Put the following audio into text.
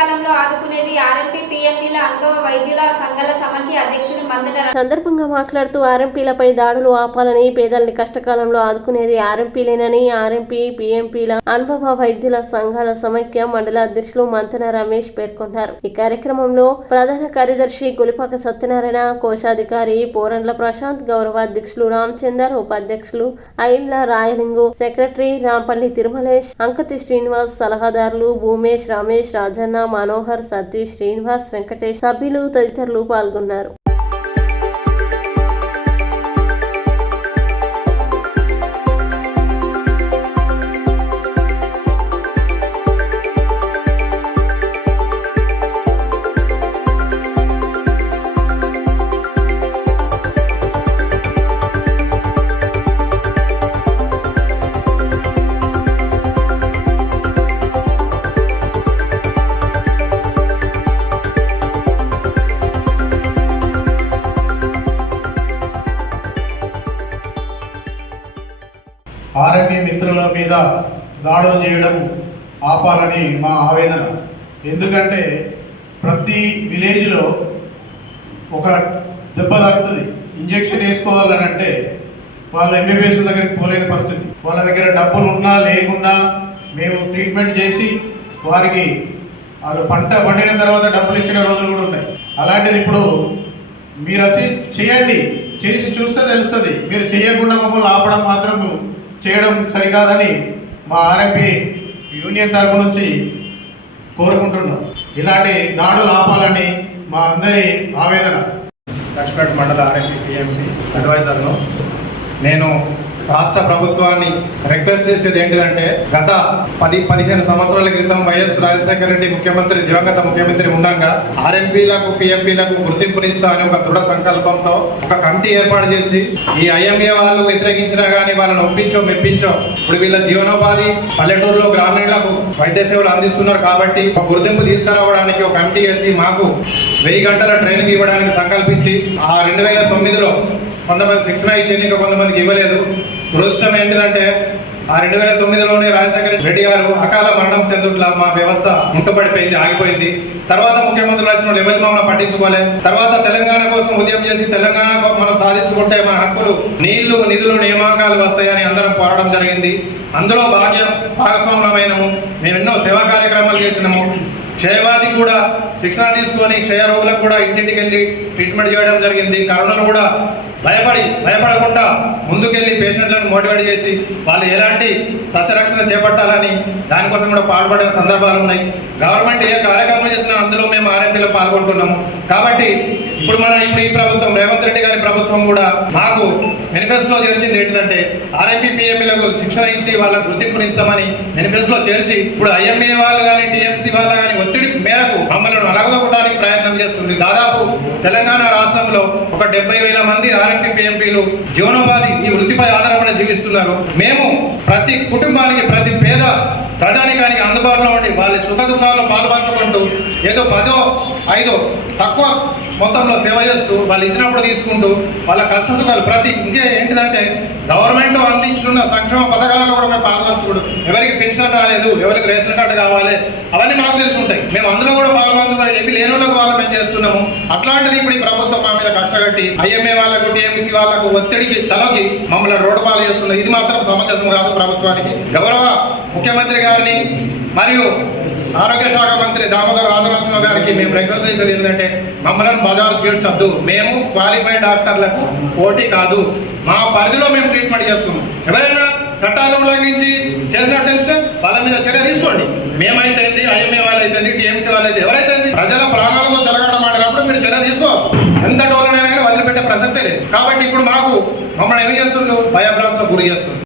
కష్టకాలంలో ఆదుకునేది ఆర్ఎంపీ పీఎంపీల అనుభవ వైద్యుల సంఘాల సమాఖ్య అధ్యక్షుడు మందన సందర్భంగా మాట్లాడుతూ ఆర్ఎంపీలపై దాడులు ఆపాలని, పేదల్ని కష్టకాలంలో ఆదుకునేది ఆర్ఎంపీలేనని ఆర్ఎంపీ పీఎంపీల అనుభవ వైద్యుల సంఘాల సమైక్య మండల అధ్యక్షులు మంతన రమేష్ పేర్కొన్నారు. ఈ కార్యక్రమంలో ప్రధాన కార్యదర్శి గులిపాక సత్యనారాయణ, కోశాధికారి పోరండ్ల ప్రశాంత్, గౌరవాధ్యక్షులు రామచందర్, ఉపాధ్యక్షులు ఐళ్ల రాయలింగు, సెక్రటరీ రాంపల్లి తిరుమలేష్, అంకతి శ్రీనివాస్, సలహాదారులు భూమేష్, రమేష్, రాజన్న, మనోహర్, సతీష్, శ్రీనివాస్, వెంకటేష్, సభ్యులు తదితరులు పాల్గొన్నారు. ఆర్ఎంపీ మిత్రుల మీద దాడులు చేయడం ఆపాలని మా ఆవేదన. ఎందుకంటే ప్రతి విలేజ్లో ఒక దెబ్బ తాకుతుంది. ఇంజెక్షన్ వేసుకోవాలని అంటే వాళ్ళ ఎంబీబీఎస్ దగ్గరికి పోలేని పరిస్థితి. వాళ్ళ దగ్గర డబ్బులు ఉన్నా లేకున్నా మేము ట్రీట్మెంట్ చేసి వారికి వాళ్ళు పంట పండిన తర్వాత డబ్బులు ఇచ్చిన రోజులు కూడా ఉన్నాయి. అలాంటిది ఇప్పుడు మీరు వచ్చి చేయండి, చేసి చూస్తే తెలుస్తుంది. మీరు చేయకుండా మమ్మల్ని ఆపడం మాత్రం చేయడం సరికాదని మా ఆర్ఎంపీ యూనియన్ తరఫు నుంచి కోరుకుంటున్నాం. ఇలాంటి దాడులు ఆపాలని మా అందరి ఆవేదన. లక్ష్మణ్ మండల ఆర్ఎంపీ టీఎంసీ అడ్వైజర్ను. నేను రాష్ట్ర ప్రభుత్వాన్ని రిక్వెస్ట్ చేసేది ఏంటిదంటే, గత 10-15 సంవత్సరాల క్రితం వైఎస్ రాజశేఖర రెడ్డి ముఖ్యమంత్రి, దివంగత ముఖ్యమంత్రి ఉండగా ఆర్ఎంపీలకు పీఎంపీలకు గుర్తింపునిస్తా అని ఒక దృఢ సంకల్పంతో ఒక కమిటీ ఏర్పాటు చేసి, ఈ ఐఎంఏ వాళ్ళు వ్యతిరేకించినా కానీ వాళ్ళని ఒప్పించో మెప్పించో ఇప్పుడు వీళ్ళ జీవనోపాధి పల్లెటూరులో గ్రామీణులకు వైద్య సేవలు అందిస్తున్నారు కాబట్టి ఒక గుర్తింపు తీసుకురావడానికి ఒక కమిటీ వేసి మాకు 1000 గంటల ట్రైనింగ్ ఇవ్వడానికి సంకల్పించి, ఆ 2009లో కొంతమంది శిక్షణ ఇచ్చింది, ఇంకా కొంతమందికి ఇవ్వలేదు. దురదృష్టం ఏంటిదంటే ఆ 2009లోనే రాజశేఖర రెడ్డి గారు అకాల మరణం చెందుట్లా మా వ్యవస్థ ముక్కపడిపోయింది, ఆగిపోయింది. తర్వాత ముఖ్యమంత్రులు వచ్చిన ఎవరి మమ్మల్ని పట్టించుకోలే. తర్వాత తెలంగాణ కోసం ఉద్యమం చేసి తెలంగాణ మనం సాధించుకుంటే మన హక్కులు, నీళ్లు, నిధులు, నియామకాలు వస్తాయని అందరం కోరడం జరిగింది. అందులో భాగస్వామ్యమైనము. మేము ఎన్నో సేవా కార్యక్రమాలు చేసినాము. క్షయవాదికి కూడా శిక్షణ తీసుకొని క్షయ రోగులకు కూడా ఇంటింటికి వెళ్ళి ట్రీట్మెంట్ చేయడం జరిగింది. కరోనాను కూడా భయపడకుండా ముందుకెళ్ళి పేషెంట్లను మోటివేట్ చేసి వాళ్ళు ఎలాంటి సస్యరక్షణ చేపట్టాలని దానికోసం కూడా పాటుపడే సందర్భాలు ఉన్నాయి. గవర్నమెంట్ ఏ కార్యక్రమం చేసినా అందులో మేము ఆర్ఎంపీలో పాల్గొంటున్నాము. కాబట్టి ఇప్పుడు ఈ ప్రభుత్వం, రేవంత్ రెడ్డి గారి ప్రభుత్వం కూడా మాకు మేనిఫెస్టోలో చేర్చింది ఏంటంటే, ఆర్ఎంపీ పీఎంపీలకు శిక్షణ ఇచ్చి వాళ్ళకు గుర్తింపునిస్తామని మేనిఫెస్టోలో చేర్చి, ఇప్పుడు ఐఎంఏ వాళ్ళు కానీ టీఎంసీ వాళ్ళు కానీ ఒత్తిడి మేరకు మమ్మల్ని అలగదొక్కడానికి ప్రయత్నం చేస్తుంది. దాదాపు తెలంగాణ రాష్ట్రంలో ఒక 70,000 మంది ఆర్ఎంపీ పీఎంపీలు జీవనోపాధి ఈ వృత్తిపై ఆధారపడి జీవిస్తున్నారు. మేము ప్రతి కుటుంబానికి, ప్రతి పేద ప్రజానికానికి అందుబాటులో ఉండి వాళ్ళ సుఖ దుఃఖాల్లో పాల్పంచుకుంటూ ఏదో 10, 5 తక్కువ మొత్తంలో సేవ చేస్తూ వాళ్ళు ఇచ్చినప్పుడు తీసుకుంటూ వాళ్ళ కష్ట సుఖాలు ఇంకే ఏంటిదంటే గవర్నమెంట్ అందించున్న సంక్షేమ పథకాలలో కూడా మేము పాల్పంచుకోడు. ఎవరికి పెన్షన్ రాలేదు, ఎవరికి రేషన్ కార్డు కావాలి, అవన్నీ మాకు తెలిసి ఉంటాయి. మేము అందులో కూడా పాల్పంచుకొని చెప్పి లేని వాళ్ళకు వాళ్ళు మేము చేస్తున్నాము. అట్లాంటిది ఇప్పుడు ఈ ప్రభుత్వం మా మీద కక్ష కట్టి ఐఎంఏ వాళ్ళకు, టీఎంసీ వాళ్ళకు ఒత్తిడికి తలకి మమ్మల్ని రోడ్డు పాలు చేస్తుంది. ఇది మాత్రం సమంజసం కాదు. ప్రభుత్వానికి, గౌరవ ముఖ్యమంత్రి గారిని మరియు ఆరోగ్య శాఖ మంత్రి దామోదర రాజనరసింహ గారికి మేము రిక్వెస్ట్ చేసేది ఏంటంటే, మమ్మల్ని బజారు తీర్చొద్దు. మేము క్వాలిఫైడ్ డాక్టర్లకు పోటీ కాదు. మా పరిధిలో మేము ట్రీట్మెంట్ చేస్తున్నాం. ఎవరైనా చట్టాలు ఉల్లంఘించి చేసినట్టయితే వాళ్ళ మీద చర్య తీసుకోండి. మేమైతే ఐఎంఏ వాళ్ళైతే, టీఎంసీ వాళ్ళైతే, ఎవరైతే ప్రజల ప్రాణాలతో చెలగాటమాడినప్పుడు మీరు చర్య తీసుకోవచ్చు. ఎంత డోలనైనా కానీ వదిలిపెట్టే ప్రసక్తే లేదు. కాబట్టి ఇప్పుడు మమ్మల్ని ఏం చేస్తుండ్రు, భయభ్రాంతులకు గురి చేస్తుంది.